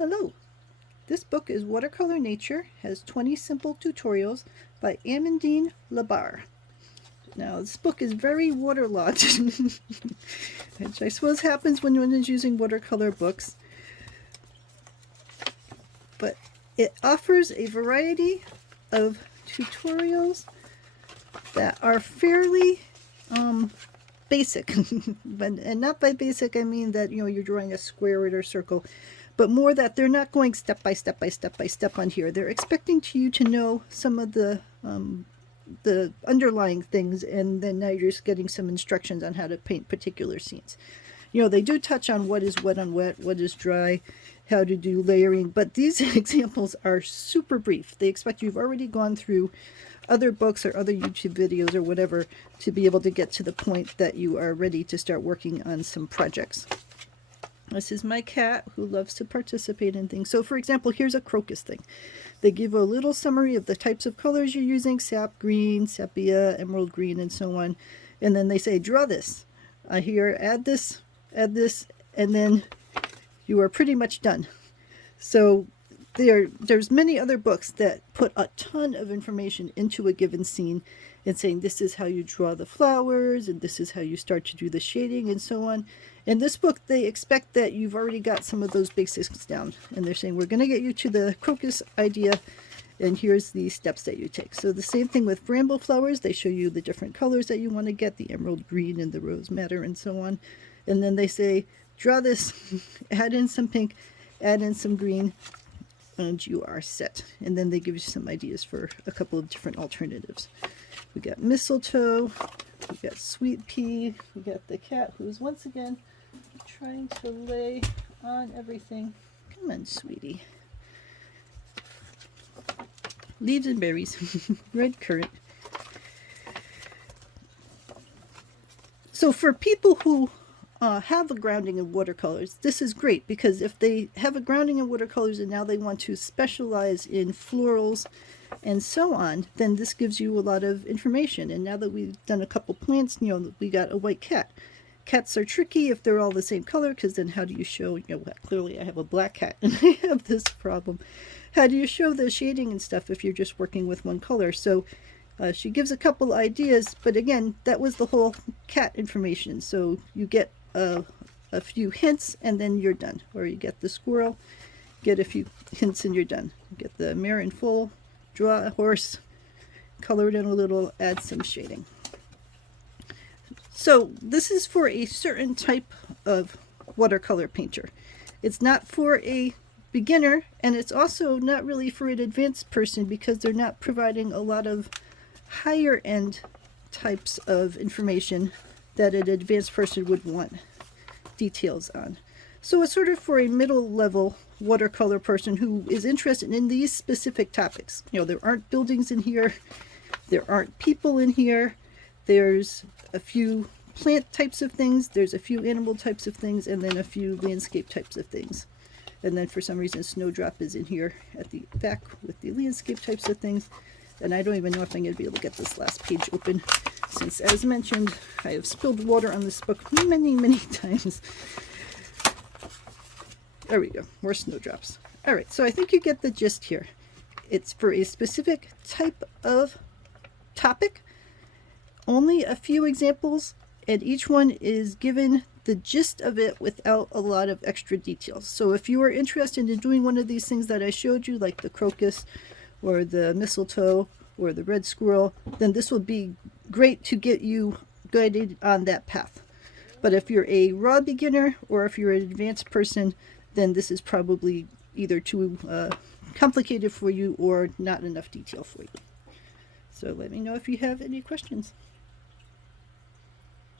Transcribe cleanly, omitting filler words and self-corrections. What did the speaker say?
Hello, this book is Watercolor Nature, has 20 simple tutorials by Amandine LaBarre. Now, this book is very waterlogged, which I suppose happens when one is using watercolor books. But it offers a variety of tutorials that are fairly basic. And not by basic, I mean that, you're drawing a square or circle, but more that they're not going step by step on here. They're expecting you to know some of the underlying things, and then now you're just getting some instructions on how to paint particular scenes. They do touch on what is wet on wet, what is dry, how to do layering, but these examples are super brief. They expect you've already gone through other books or other YouTube videos or whatever to be able to get to the point that you are ready to start working on some projects. This is my cat who loves to participate in things. So for example, here's a crocus thing. They give a little summary of the types of colors you're using: sap green, sepia, emerald green, and so on. And then they say, draw this. Here, add this, and then you are pretty much done. So there's many other books that put a ton of information into a given scene and saying this is how you draw the flowers, and this is how you start to do the shading, and so on. In this book, they expect that you've already got some of those basics down, and they're saying we're going to get you to the crocus idea, and here's the steps that you take. So the same thing with bramble flowers. They show you the different colors that you want to get, the emerald green and the rose madder and so on. And then they say, draw this, add in some pink, add in some green, and you are set. And then they give you some ideas for a couple of different alternatives. We got mistletoe, we got sweet pea, we got the cat who's once again trying to lay on everything. Come on, sweetie. Leaves and berries, redcurrant. So for people who have a grounding in watercolors, this is great, because if they have a grounding in watercolors and now they want to specialize in florals and so on, then this gives you a lot of information. And now that we've done a couple plants, we got a white cat. Cats are tricky if they're all the same color, because then how do you show, clearly I have a black cat and I have this problem. How do you show the shading and stuff if you're just working with one color? So she gives a couple ideas, but again, that was the whole cat information. So you get a few hints and then you're done. Or you get the squirrel, get a few hints and you're done. You get the mare and foal, draw a horse, color it in a little, add some shading. So this is for a certain type of watercolor painter. It's not for a beginner, and it's also not really for an advanced person, because they're not providing a lot of higher end types of information that an advanced person would want details on. So it's sort of for a middle level watercolor person who is interested in these specific topics. There aren't buildings in here, there aren't people in here, there's a few plant types of things, there's a few animal types of things, and then a few landscape types of things. And then for some reason Snowdrop is in here at the back with the landscape types of things. And I don't even know if I'm going to be able to get this last page open, since, as mentioned, I have spilled water on this book many times. There we go, more snowdrops. All right, so I think you get the gist here. It's for a specific type of topic, only a few examples, and each one is given the gist of it without a lot of extra details. So if you are interested in doing one of these things that I showed you, like the crocus or the mistletoe or the red squirrel, then this will be great to get you guided on that path. But if you're a raw beginner or if you're an advanced person, then this is probably either too complicated for you or not enough detail for you. So let me know if you have any questions.